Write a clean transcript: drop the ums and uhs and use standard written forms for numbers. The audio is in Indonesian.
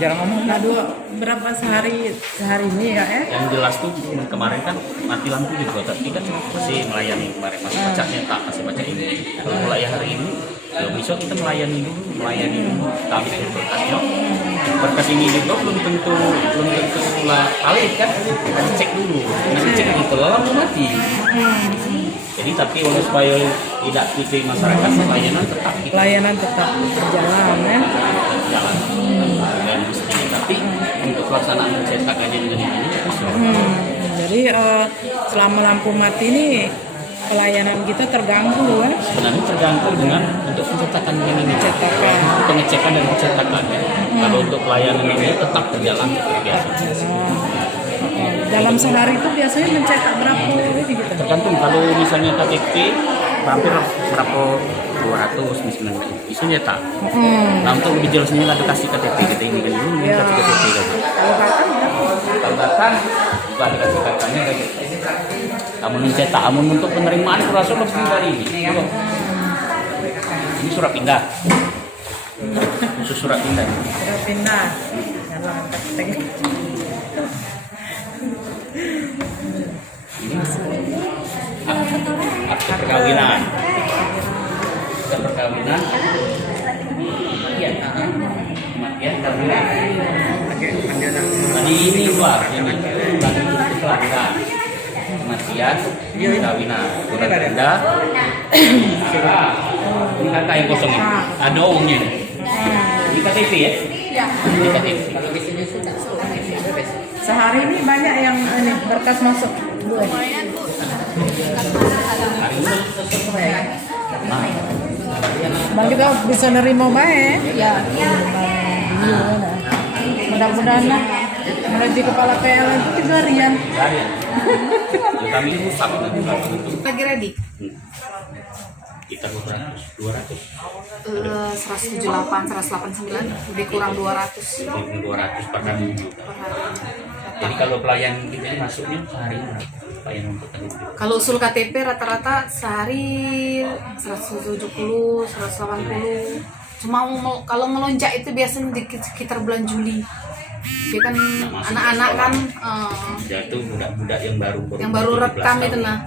Jarang ngomong. Aduh, berapa sehari ini ya? Yang jelas tuh kemarin kan mati lampu juga, tapi kan masih melayani kemarin, masih baca nyetak, masih baca ini. Kalau mulai hari ini, ya besok kita melayani dulu kami berkasnya. Berkas ini juga belum tentu valid kan, kita cek dulu. Nanti cek itu lampu mati. Jadi tapi untuk supaya tidak titik masyarakat, pelayanan tetap Berjalan ya. jalan. Dan mestinya tapi untuk pelaksanaan pencetakannya dengan ini. Jadi selama lampu mati ini pelayanan kita terganggu kan? Sebenarnya tergantung dengan untuk pencetakan ini, pengecekan dan pencetakan. Kalau untuk pelayanan ini tetap berjalan seperti biasa. Dalam sehari itu biasanya mencetak berapa ini gitu? Tergantung kalau misalnya KTP hampir berapa 200 misalnya bisa nyetak. Nah untuk lebih jelasnya kita kasih KTP kita ini kan ini kasih KTP kan. Kalau kata berapa? Kalau kata juga dikasih katanya kan. Kamu mencetak, kamu untuk penerimaan kurasa lebih dari ini. Ini surat pindah. Khusus surat pindah. Surat pindah. Jangan teknik. Ini akte perkawinan. Akte perkawinan. Iya. Kematian kawinan. Tadi ini luar ini. Tadi itu kelahiran. Kematian kawinan. Surat pindah. Ini kakak yang kosong ini. Ada uangnya. Ini KTP ya? Ya. Ini KTP. Sehari ini banyak yang ini berkas masuk. Lumayan Bu. Bang kita bisa nerima baik. Ya. Mudah-mudahan lah. Menuju kepala PL itu 3 harian. Kami rusak Lagi ready? kita 200 178, 189, lebih kurang 200 per hari. per hari. Jadi kalau pelayan kita ini masuknya sehari berapa? Pelayan untuk KTP. Kalau usul KTP rata-rata sehari 170, 180. Cuma kalau melonjak itu biasanya di sekitar bulan Juli. Dia kan anak-anak kan Dia tuh budak-budak yang baru rekam itu nah.